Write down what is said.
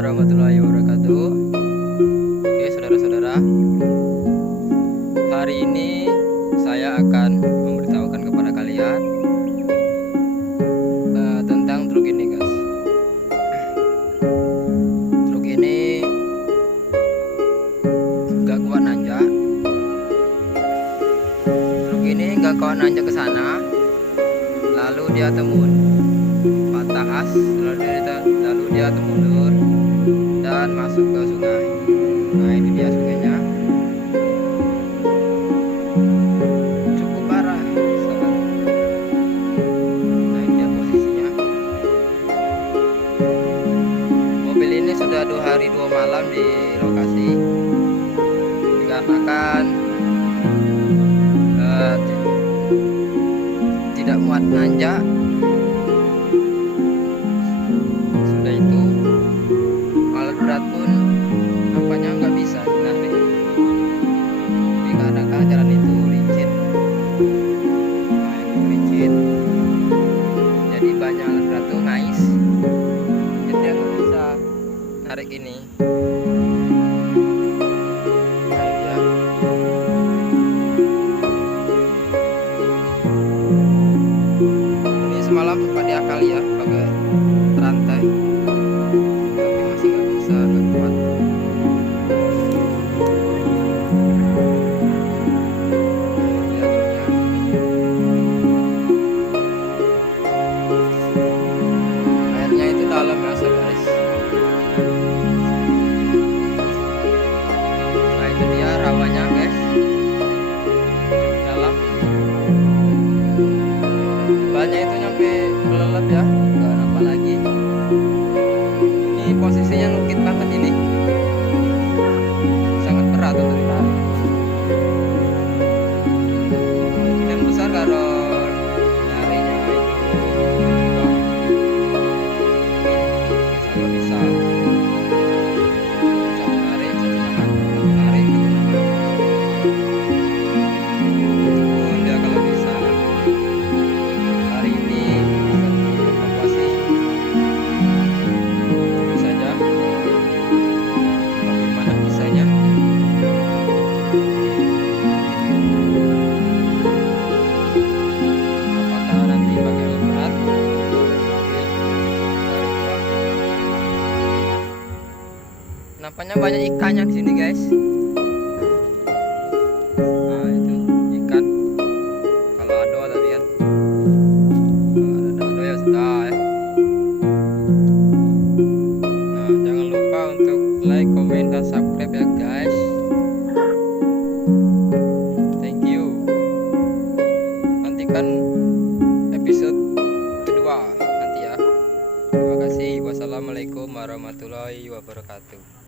warahmatullahi wabarakatuh. Oke saudara-saudara, hari ini saya akan memberitahukan kepada kalian tentang truk ini guys. Truk ini gak kuat nanjak. Truk ini gak kuat nanjak ke sana, lalu dia temun patah as, lalu dia mundur dan masuk ke sungai. Nah, ini dia sungainya, cukup parah sobat. Nah, ini dia posisinya. Mobil ini sudah 2 hari 2 malam di lokasi dikarenakan tidak muat nanjak. Sudah itu alat berat pun nampaknya nggak bisa dinarik dikarenakan jalan itu licin. Nah, itu licin, jadi banyak alat berat tuh ngais, jadi dia nggak bisa narik ini. Nah, ini dia. Ini semalam sempat diakali ya pakai rantai, tapi masih nggak bisa, nggak kuat. Dia truknya. Airnya itu dalam ya guys. Nah, itu dia rawanya guys, dalam. Banyak itu nyampe belelep ya, nggak nampak lagi. Ini posisinya nukit banget ini, sangat berat untuk ditarik. Kemungkinan besar kalau nyarinya itu sama bisa satu narik satu nahan, satu narik satu nahan. Pun dia kalau bisa hari ini bisa dievakuasi, tunggu saja bagaimana bisanya. Apakah nanti pakai alat berat untuk ambil tarik uang. Nampaknya banyak ikannya di sini guys. Nah, itu ikan kalau ada tapi kan ada ya sudah ya. Nah, jangan lupa untuk like, comment, dan subscribe ya guys. Thank you. Nantikan episode kedua nanti ya. Terima kasih. Wassalamualaikum warahmatullahi wabarakatuh.